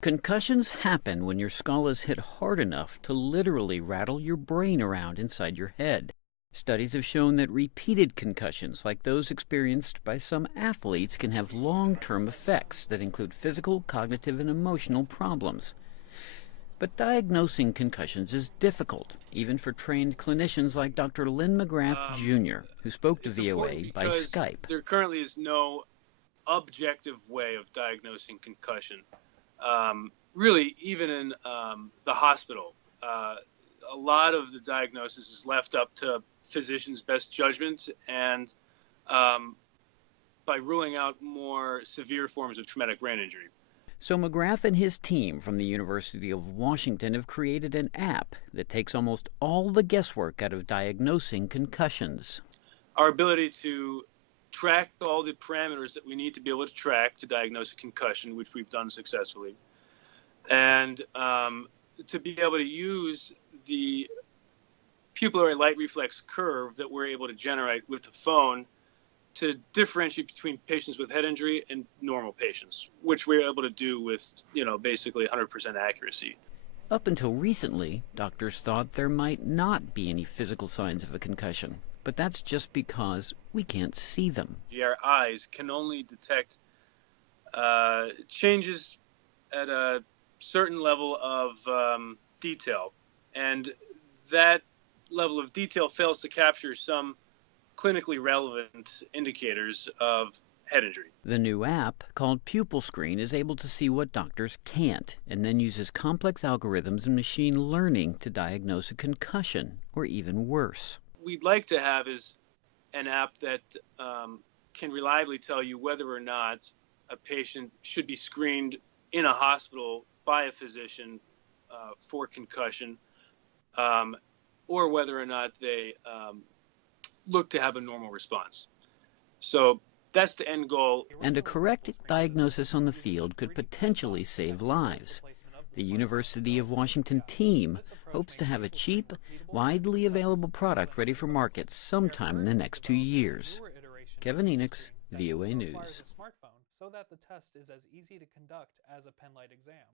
Concussions happen when your skull is hit hard enough to literally rattle your brain around inside your head. Studies have shown that repeated concussions, like those experienced by some athletes, can have long-term effects that include physical, cognitive, and emotional problems. But diagnosing concussions is difficult, even for trained clinicians like Dr. Lynn McGrath Jr., who spoke to It's important VOA by because Skype. there currently is no objective way of diagnosing concussion. Really, even in the hospital, a lot of the diagnosis is left up to physicians' best judgment and by ruling out more severe forms of traumatic brain injury. So McGrath and his team from the University of Washington have created an app that takes almost all the guesswork out of diagnosing concussions. Our ability to track all the parameters that we need to be able to track to diagnose a concussion, which we've done successfully, and to be able to use the pupillary light reflex curve that we're able to generate with the phone to differentiate between patients with head injury and normal patients, which we're able to do with, basically 100% accuracy. Up until recently, doctors thought there might not be any physical signs of a concussion, but that's just because we can't see them. Our eyes can only detect changes at a certain level of detail, and that level of detail fails to capture some clinically relevant indicators of head injury. The new app, called Pupil Screen, is able to see what doctors can't, and then uses complex algorithms and machine learning to diagnose a concussion, or even worse. We'd like to have is an app that can reliably tell you whether or not a patient should be screened in a hospital by a physician for concussion, or whether or not they look to have a normal response. So that's the end goal. And a correct diagnosis on the field could potentially save lives. The University of Washington team hopes to have a cheap, widely available product ready for market sometime in the next 2 years. Kevin Enochs, VOA News. So that the test is as easy to conduct as a pen light exam.